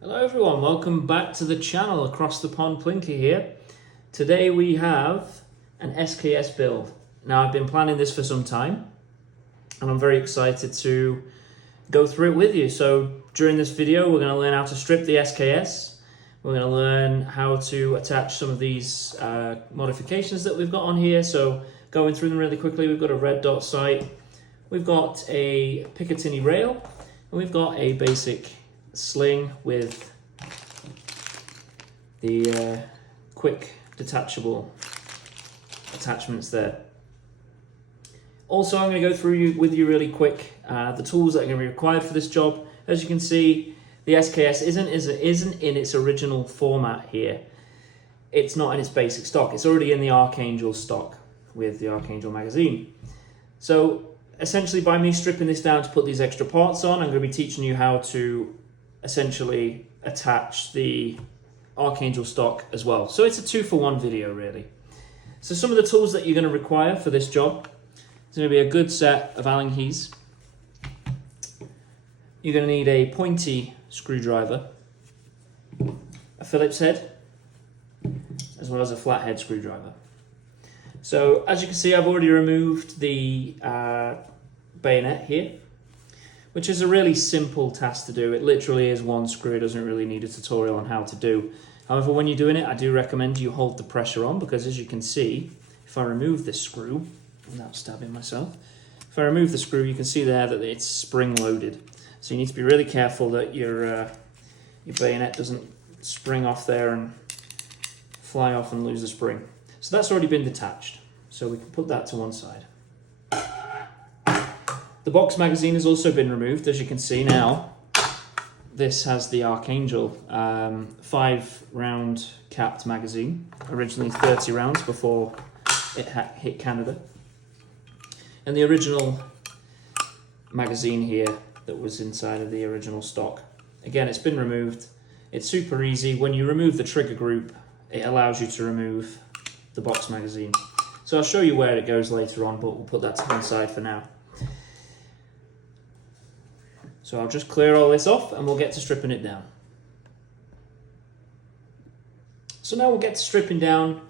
Hello everyone, welcome back to the channel. Across the pond Plinky here. Today we have an SKS build. Now I've been planning this for some time and I'm very excited to go through it with you. So during this video we're going to learn how to strip the SKS. We're going to learn how to attach some of these modifications that we've got on here. So going through them really quickly, we've got a red dot sight, we've got a Picatinny rail, and we've got a basic sling with the quick detachable attachments there. Also, I'm going to go through with you really quick the tools that are going to be required for this job. As you can see, the SKS isn't in its original format here. It's not in its basic stock. It's already in the Archangel stock with the Archangel magazine. So essentially, by me stripping this down to put these extra parts on, I'm going to be teaching you how to essentially attach the Archangel stock as well. So it's a 2-for-1 video really. So some of the tools that you're going to require for this job, it's going to be a good set of Allen keys. You're going to need a pointy screwdriver, a Phillips head, as well as a flathead screwdriver. So as you can see, I've already removed the bayonet here, which is a really simple task to do. It literally is one screw. It doesn't really need a tutorial on how to do. However, when you're doing it, I do recommend you hold the pressure on, because as you can see, if I remove this screw, without stabbing myself, if I remove the screw, you can see there that it's spring loaded. So you need to be really careful that your bayonet doesn't spring off there and fly off and lose the spring. So that's already been detached. So we can put that to one side. The box magazine has also been removed. As you can see now, this has the Archangel 5-round capped magazine, originally 30 rounds before it hit Canada. And the original magazine here that was inside of the original stock. Again, it's been removed. It's super easy. When you remove the trigger group, it allows you to remove the box magazine. So I'll show you where it goes later on, but we'll put that to one side for now. So I'll just clear all this off and we'll get to stripping it down. So now we'll get to stripping down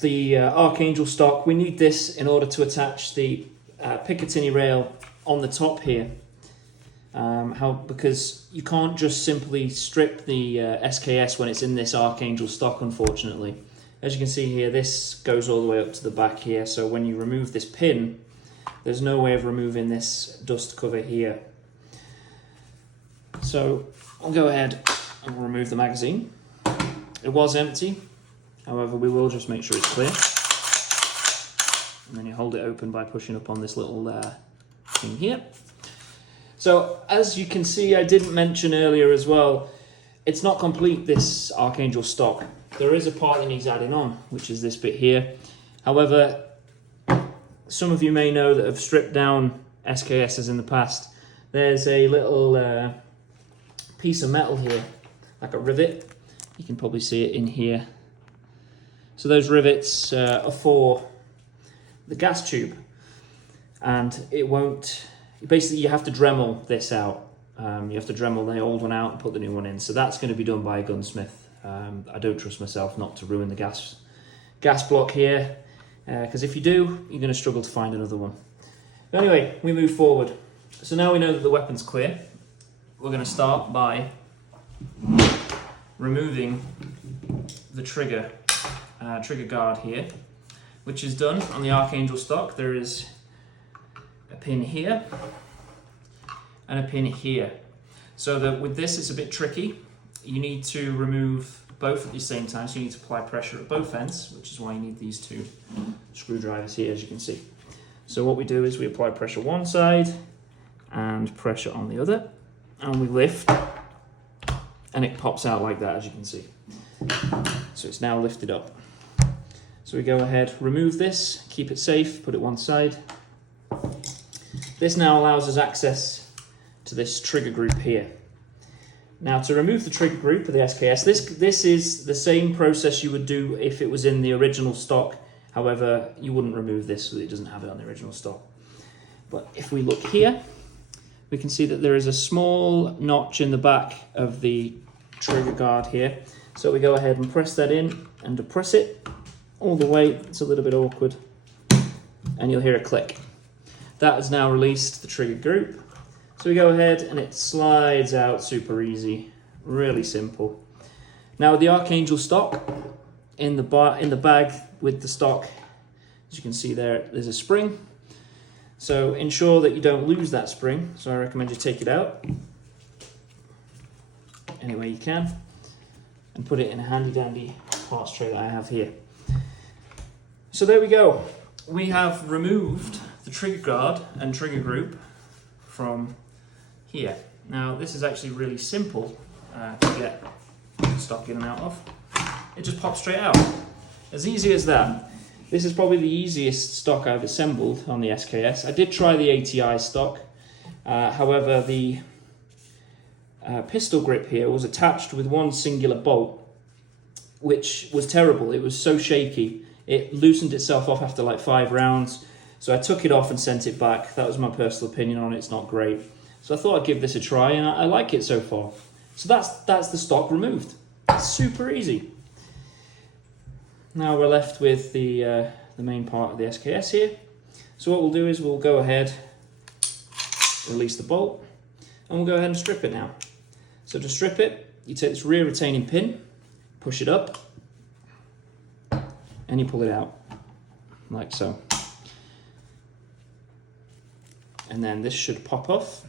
the Archangel stock. We need this in order to attach the Picatinny rail on the top here. Because you can't just simply strip the SKS when it's in this Archangel stock, unfortunately. As you can see here, this goes all the way up to the back here. So when you remove this pin, there's no way of removing this dust cover here. So I'll go ahead and remove the magazine. It was empty, however we will just make sure it's clear. And then you hold it open by pushing up on this little thing here. So as you can see, I didn't mention earlier as well, it's not complete, this Archangel stock. There is a part that needs adding on, which is this bit here. However, some of you may know that have stripped down SKSs in the past. There's a little piece of metal here, like a rivet. You can probably see it in here. So those rivets are for the gas tube, and it won't, basically you have to Dremel this out. You have to Dremel the old one out and put the new one in. So that's going to be done by a gunsmith. I don't trust myself not to ruin the gas block here, because if you do, you're going to struggle to find another one. But anyway, we move forward. So now we know that the weapon's clear. We're going to start by removing the trigger guard here, which is done on the Archangel stock. There is a pin here and a pin here. So that with this it's a bit tricky. You need to remove both at the same time, so you need to apply pressure at both ends, which is why you need these two screwdrivers here, as you can see. So what we do is we apply pressure one side and pressure on the other, and we lift, and it pops out like that, as you can see. So it's now lifted up. So we go ahead, remove this, keep it safe, put it one side. This now allows us access to this trigger group here. Now to remove the trigger group of the SKS, this is the same process you would do if it was in the original stock. However, you wouldn't remove this because it doesn't have it on the original stock. But if we look here, we can see that there is a small notch in the back of the trigger guard here. So we go ahead and press that in and depress it all the way. It's a little bit awkward, and you'll hear a click. That has now released the trigger group. So we go ahead and it slides out super easy, really simple. Now with the Archangel stock, in the bag with the stock, as you can see there's a spring. So ensure that you don't lose that spring. So I recommend you take it out any way you can and put it in a handy dandy parts tray that I have here. So there we go. We have removed the trigger guard and trigger group from here. Now this is actually really simple to get the stock in and out of. It just pops straight out. As easy as that. This is probably the easiest stock I've assembled on the SKS. I did try the ATI stock. However, the pistol grip here was attached with one singular bolt, which was terrible. It was so shaky. It loosened itself off after like 5 rounds. So I took it off and sent it back. That was my personal opinion on it. It's not great. So I thought I'd give this a try, and I like it so far. So that's the stock removed. It's super easy. Now we're left with the main part of the SKS here. So what we'll do is we'll go ahead, release the bolt, and we'll go ahead and strip it now. So to strip it, you take this rear retaining pin, push it up, and you pull it out, like so. And then this should pop off,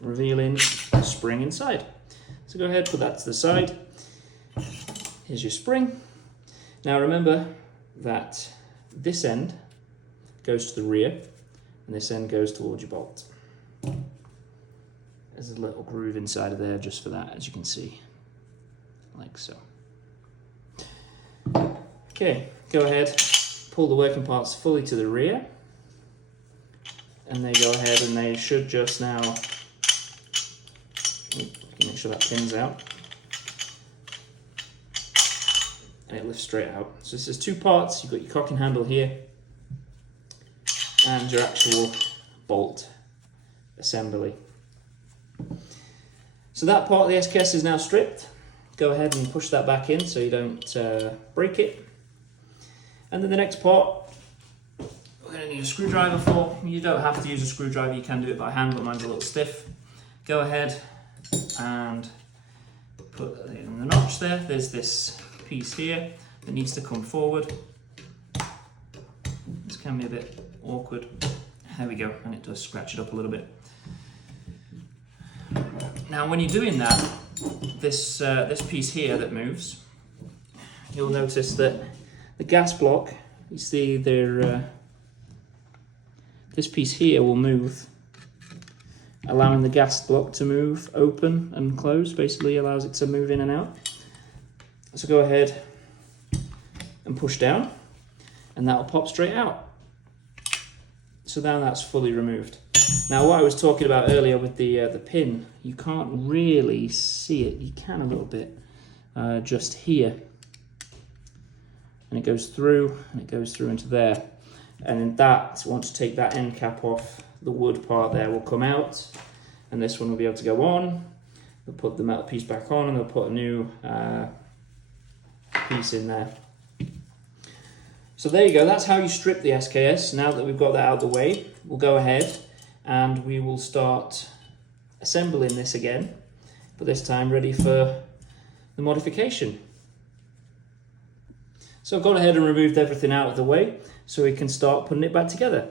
revealing the spring inside. So go ahead, put that to the side. Here's your spring. Now remember that this end goes to the rear and this end goes towards your bolt. There's a little groove inside of there just for that, as you can see, like so. Okay, go ahead, pull the working parts fully to the rear, and they go ahead and they should just now, make sure that pin's out, and it lifts straight out. So this is 2 parts. You've got your cocking handle here and your actual bolt assembly. So that part of the SKS is now stripped. Go ahead and push that back in so you don't break it. And then the next part, we're going to need a screwdriver for. You don't have to use a screwdriver, you can do it by hand, but mine's a little stiff. Go ahead and put it in the notch there. There's this piece here that needs to come forward. This can be a bit awkward. There we go, and it does scratch it up a little bit. Now when you're doing that, this piece here that moves, you'll notice that the gas block, you see there, this piece here will move, allowing the gas block to move open and close, basically allows it to move in and out. So go ahead and push down, and that'll pop straight out. So now that's fully removed. Now what I was talking about earlier with the pin, you can't really see it. You can a little bit, just here. And it goes through, and it goes through into there. And in that, once you take that end cap off, the wood part there will come out, and this one will be able to go on. They'll put the metal piece back on, and they'll put a new piece in there. So there you go, that's how you strip the SKS. Now that we've got that out of the way, we'll go ahead and we will start assembling this again, but this time ready for the modification. So I've gone ahead and removed everything out of the way so we can start putting it back together.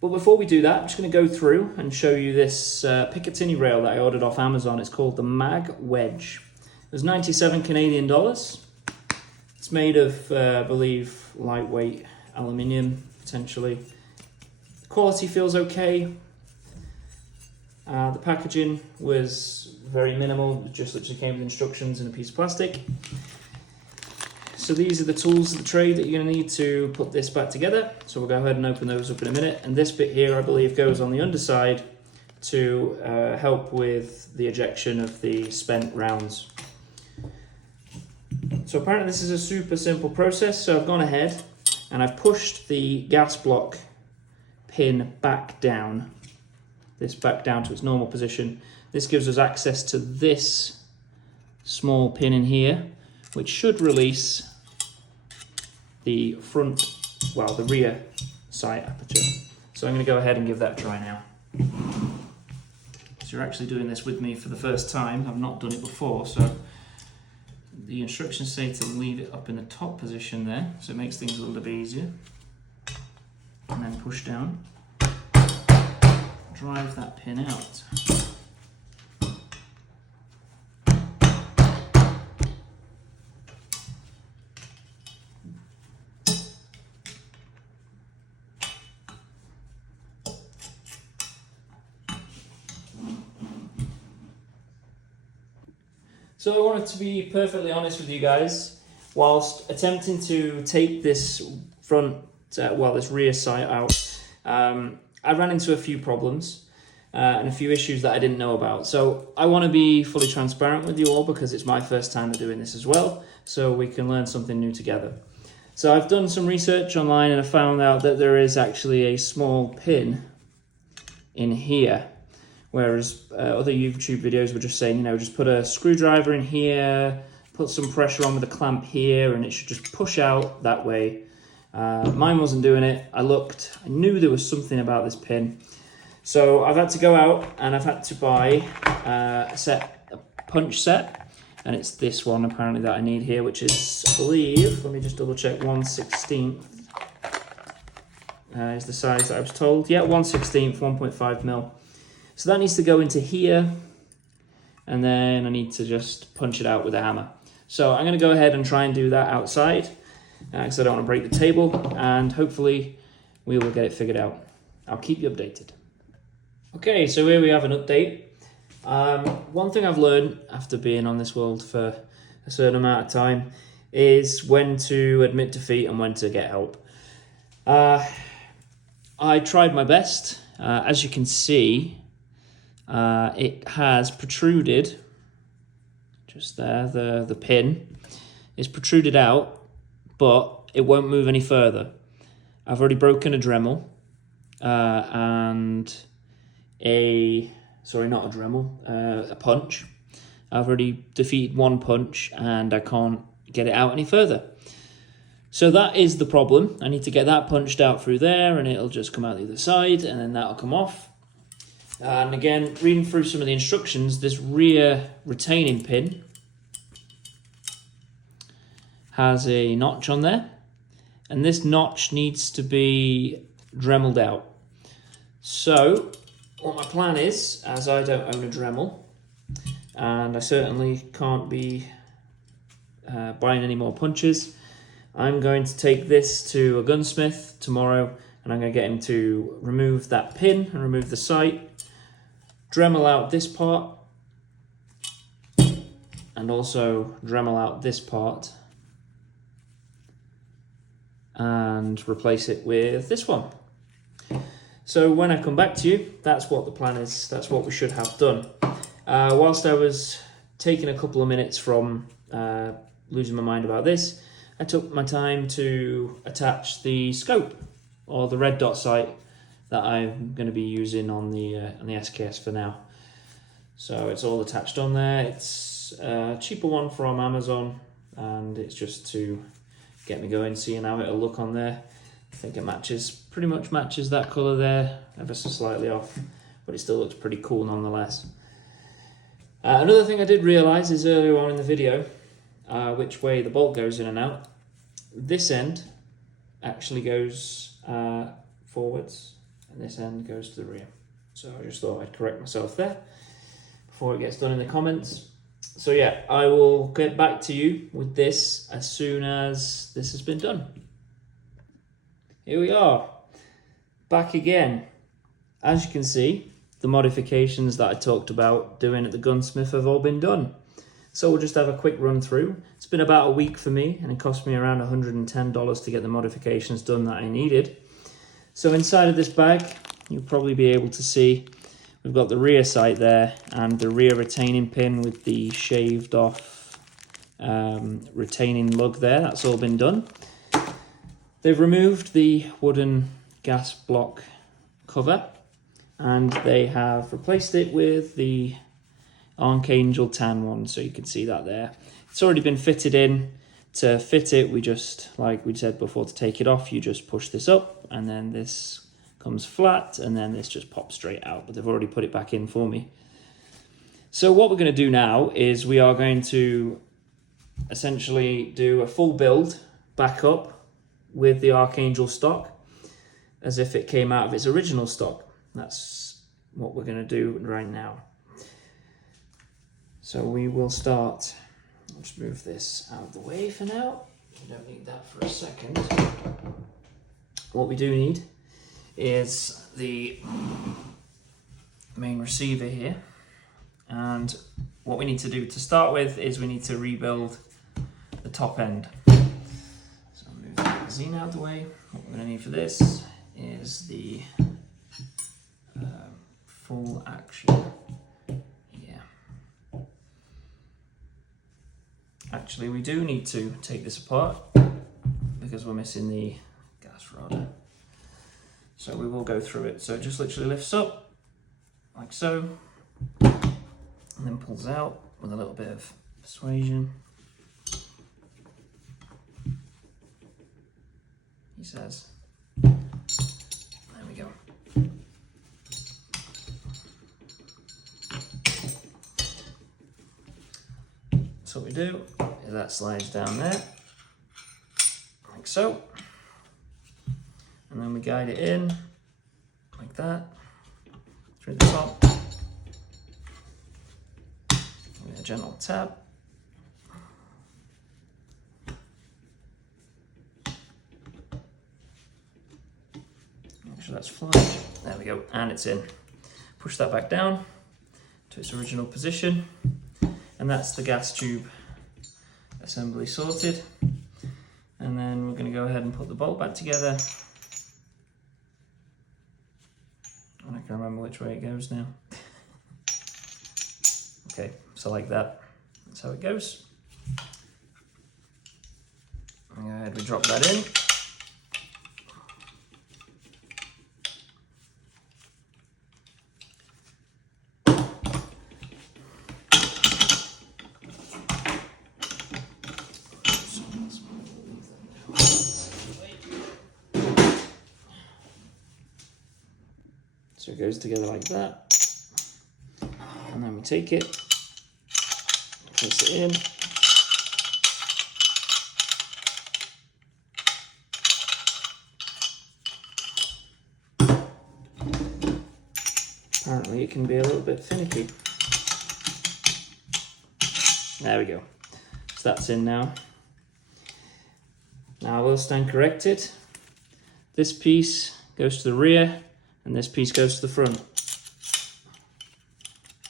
But before we do that, I'm just going to go through and show you this Picatinny rail that I ordered off Amazon. It's called the Magwedge. It was 97 Canadian dollars. It's made of, I believe, lightweight aluminium, potentially. The quality feels okay. The packaging was very minimal, it just literally came with instructions and a piece of plastic. So these are the tools of the trade that you're going to need to put this back together. So we'll go ahead and open those up in a minute. And this bit here, I believe, goes on the underside to help with the ejection of the spent rounds. So apparently this is a super simple process. So I've gone ahead and I've pushed the gas block pin back down, this back down to its normal position. This gives us access to this small pin in here, which should release the front, well, the rear sight aperture. So I'm going to go ahead and give that a try now. So you're actually doing this with me for the first time. I've not done it before, so the instructions say to leave it up in the top position there, so it makes things a little bit easier. And then push down, drive that pin out. So I wanted to be perfectly honest with you guys. Whilst attempting to take this front, this rear sight out, I ran into a few problems and a few issues that I didn't know about. So I want to be fully transparent with you all because it's my first time doing this as well, so we can learn something new together. So I've done some research online and I found out that there is actually a small pin in here. Whereas other YouTube videos were just saying, you know, just put a screwdriver in here, put some pressure on with a clamp here, and it should just push out that way. Mine wasn't doing it. I looked, I knew there was something about this pin. So I've had to go out and I've had to buy a punch set. And it's this one apparently that I need here, which is, I believe, let me just double check, 1/16 is the size that I was told. Yeah, 1/16, 1.5 mil. So that needs to go into here, and then I need to just punch it out with a hammer. So I'm going to go ahead and try and do that outside, because I don't want to break the table, and hopefully we will get it figured out. I'll keep you updated. Okay, so here we have an update. One thing I've learned after being on this world for a certain amount of time is when to admit defeat and when to get help. I tried my best. As you can see, it has protruded just there, the pin is protruded out, but it won't move any further. I've already broken a Dremel and a punch. I've already defeated one punch and I can't get it out any further. So that is the problem. I need to get that punched out through there and it'll just come out the other side and then that'll come off. And again, reading through some of the instructions, this rear retaining pin has a notch on there, and this notch needs to be Dremeled out. So what my plan is, as I don't own a Dremel, and I certainly can't be buying any more punches, I'm going to take this to a gunsmith tomorrow, and I'm going to get him to remove that pin and remove the sight, Dremel out this part, and also Dremel out this part, and replace it with this one. So when I come back to you, that's what the plan is, that's what we should have done. Whilst I was taking a couple of minutes from losing my mind about this, I took my time to attach the scope, or the red dot sight, that I'm going to be using on the SKS for now. So it's all attached on there. It's a cheaper one from Amazon, and it's just to get me going, seeing how it'll look on there. I think it pretty much matches that colour there, ever so slightly off, but it still looks pretty cool nonetheless. Another thing I did realise is earlier on in the video, which way the bolt goes in and out. This end actually goes forwards, and this end goes to the rear. So I just thought I'd correct myself there before it gets done in the comments. So yeah, I will get back to you with this as soon as this has been done. Here we are, back again. As you can see, the modifications that I talked about doing at the gunsmith have all been done. So we'll just have a quick run through. It's been about a week for me, and it cost me around $110 to get the modifications done that I needed. So inside of this bag, you'll probably be able to see we've got the rear sight there and the rear retaining pin with the shaved off retaining lug there. That's all been done. They've removed the wooden gas block cover, and they have replaced it with the Archangel tan one, so you can see that there. It's already been fitted in. To fit it, we just, like we said before, to take it off, you just push this up, and then this comes flat, and then this just pops straight out, but they've already put it back in for me. So what we're going to do now is we are going to essentially do a full build back up with the Archangel stock as if it came out of its original stock. That's what we're going to do right now. So we will start. I'll just move this out of the way for now. We don't need that for a second. What we do need is the main receiver here. And what we need to do to start with is we need to rebuild the top end. So I'll move the magazine out of the way. What we're going to need for this is the full action. Yeah. Actually, we do need to take this apart because we're missing the gas rod. So we will go through it. So it just literally lifts up like so. And then pulls out with a little bit of persuasion. He says. There we go. So what we do is that slides down there, like so. And then we guide it in, like that, through the top. With a gentle tap. Make sure that's flush. There we go, and it's in. Push that back down to its original position, and that's the gas tube assembly sorted. And then we're going to go ahead and put the bolt back together. And I can remember which way it goes now. Okay, so like that, that's how it goes. Go ahead, we drop that in. So it goes together like that. And then we take it, place it in. Apparently it can be a little bit finicky. There we go. So that's in now. Now I will stand corrected. This piece goes to the rear and this piece goes to the front.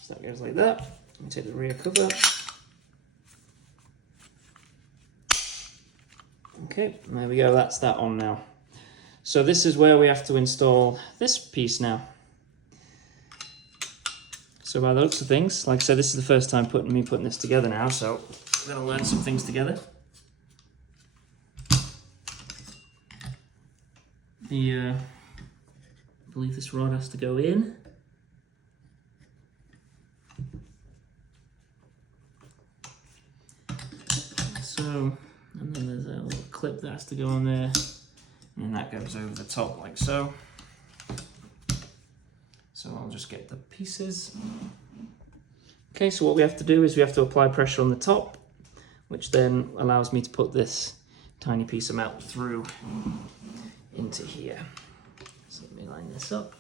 So that goes like that. We take the rear cover. Okay, there we go, that's that on now. So this is where we have to install this piece now. So by the looks of things, like I said, this is the first time putting this together now, so we're gonna learn some things together. I believe this rod has to go in. So, and then there's a little clip that has to go on there, and that goes over the top like so. So I'll just get the pieces. Okay, so what we have to do is we have to apply pressure on the top, which then allows me to put this tiny piece of metal through into here. So let me line this up.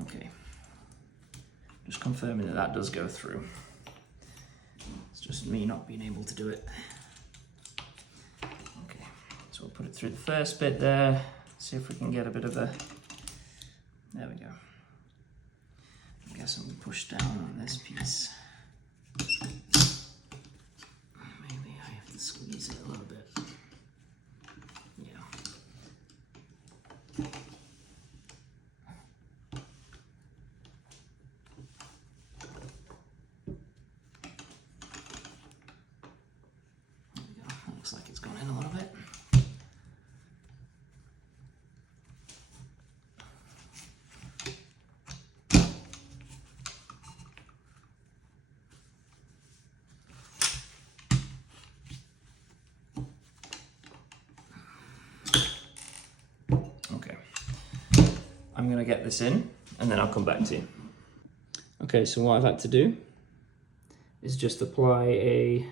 Okay, just confirming that that does go through. It's just me not being able to do it. Okay, so we'll put it through the first bit there, see if we can get a bit of a, there we go. I guess I'm going to push down on this piece. Maybe I have to squeeze it a little bit. I'm going to get this in and then I'll come back to you. Okay, so what I've had to do is just apply a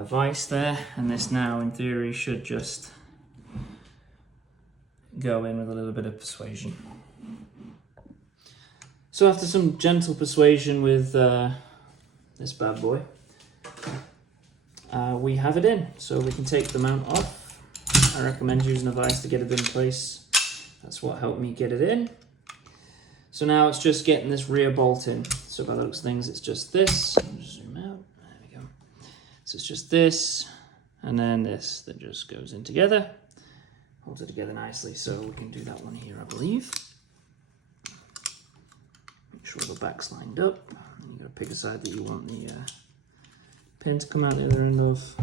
vise there, and this now in theory should just go in with a little bit of persuasion. So after some gentle persuasion with this bad boy, we have it in. So we can take the mount off. I recommend using a vise to get it in place. That's what helped me get it in. So now it's just getting this rear bolt in. So by the looks of things, it's just this. I'll just zoom out. There we go. So it's just this, and then this that just goes in together. Holds it together nicely. So we can do that one here, I believe. Make sure the back's lined up. And you've got to pick a side that you want the pin to come out the other end of.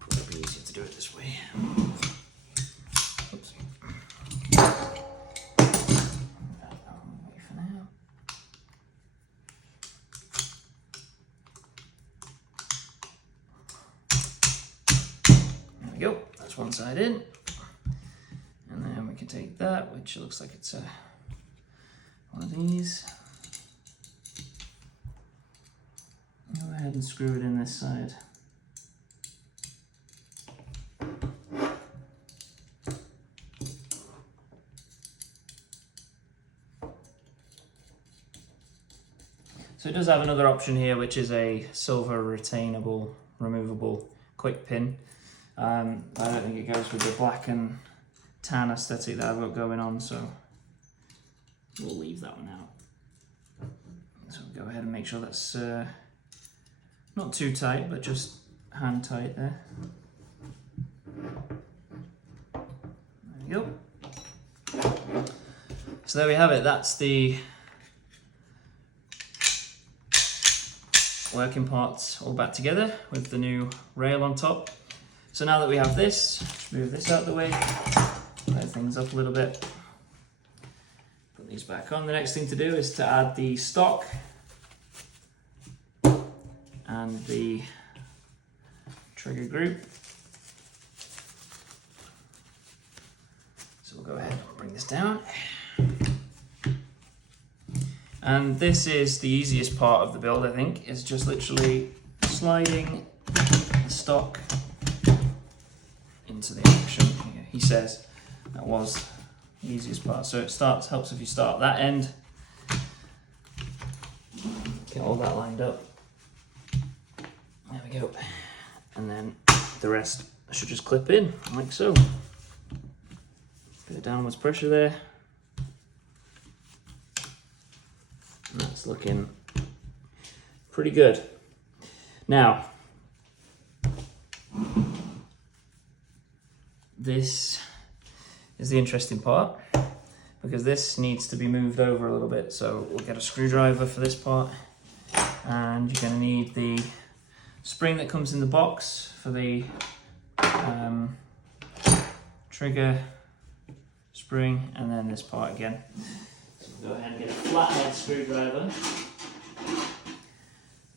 Probably easier to do it this way. Oops. Away for now. There we go. That's one side in. And then we can take that, which looks like it's one of these. Go ahead and screw it in this side. So it does have another option here, which is a silver retainable, removable quick pin. I don't think it goes with the black and tan aesthetic that I've got going on, so we'll leave that one out. So we'll go ahead and make sure that's not too tight, but just hand tight there. There we go. So there we have it. That's the working parts all back together with the new rail on top. So now that we have this, let's move this out of the way, light things up a little bit, put these back on. The next thing to do is to add the stock and the trigger group. So we'll go ahead and bring this down. And this is the easiest part of the build, I think, is just literally sliding the stock into the action. He says that was the easiest part. So it helps if you start that end, get all that lined up. There we go. And then the rest should just clip in like so. Bit of downwards pressure there. And that's looking pretty good. Now, this is the interesting part, because this needs to be moved over a little bit. So we'll get a screwdriver for this part, and you're going to need the spring that comes in the box for the trigger spring, and then this part again. So we'll go ahead and get a flathead screwdriver.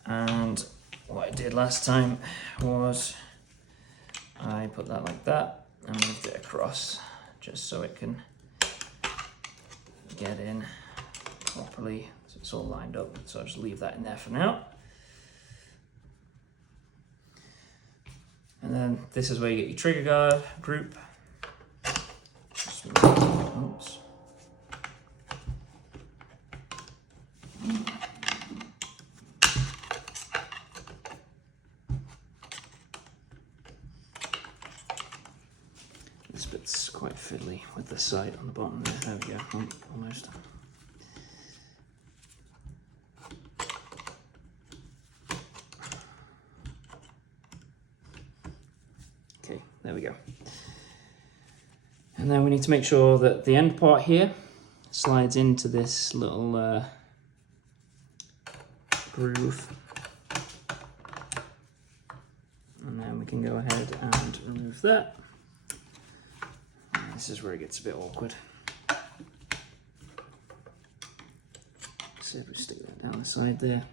And what I did last time was I put that like that and moved it across just so it can get in properly, so it's all lined up. So I'll just leave that in there for now. And then this is where you get your trigger guard group. Oops. This bit's quite fiddly with the sight on the bottom there. There we go, almost. Okay, there we go. And then we need to make sure that the end part here slides into this little groove. And then we can go ahead and remove that. And this is where it gets a bit awkward. So if we stick that down the side there.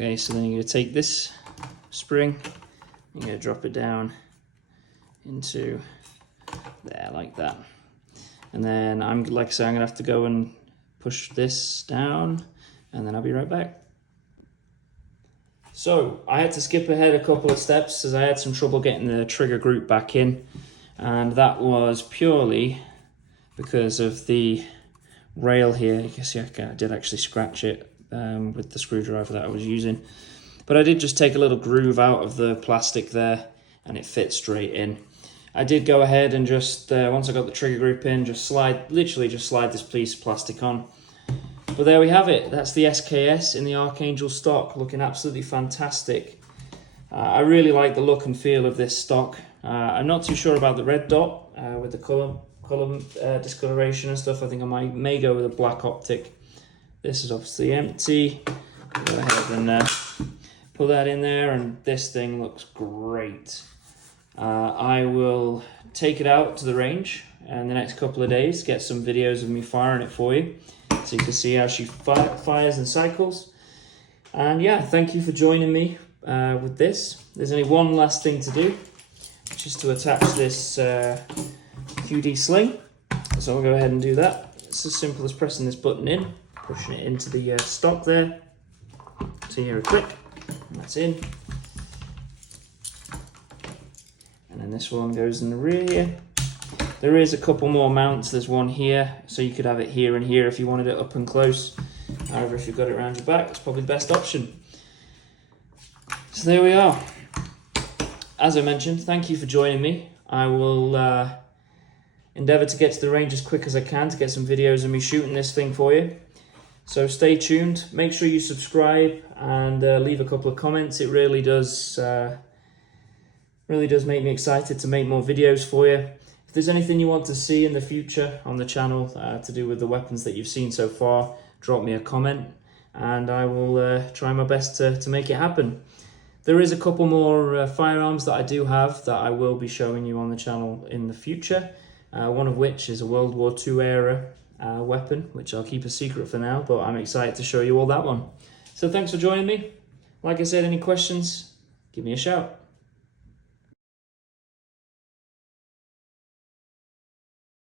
Okay, so then you're going to take this spring, you're going to drop it down into there like that. And then like I say, I'm going to have to go and push this down, and then I'll be right back. So I had to skip ahead a couple of steps as I had some trouble getting the trigger group back in, and that was purely because of the rail here. You can see I did actually scratch it with the screwdriver that I was using, but I did just take a little groove out of the plastic there and it fits straight in. I did go ahead and just once I got the trigger group in, literally just slide this piece of plastic on. But there we have it. That's the SKS in the Archangel stock, looking absolutely fantastic. I really like the look and feel of this stock. I'm not too sure about the red dot with the color discoloration and stuff. I think I may go with a black optic. This is obviously empty. Go ahead and put that in there, and this thing looks great. I will take it out to the range in the next couple of days, get some videos of me firing it for you, so you can see how she fires and cycles. And yeah, thank you for joining me with this. There's only one last thing to do, which is to attach this QD sling. So I'll go ahead and do that. It's as simple as pressing this button in, pushing it into the stock there. So you hear a click, and that's in. And then this one goes in the rear here. There is a couple more mounts. There's one here, so you could have it here and here if you wanted it up and close. However, if you've got it around your back, it's probably the best option. So there we are. As I mentioned, thank you for joining me. I will endeavour to get to the range as quick as I can to get some videos of me shooting this thing for you. So stay tuned. Make sure you subscribe and leave a couple of comments. It really does make me excited to make more videos for you. If there's anything you want to see in the future on the channel to do with the weapons that you've seen so far, drop me a comment and I will try my best to make it happen. There is a couple more firearms that I do have that I will be showing you on the channel in the future. One of which is a World War II era weapon, which I'll keep a secret for now, but I'm excited to show you all that one. So thanks for joining me. Like I said, any questions, give me a shout.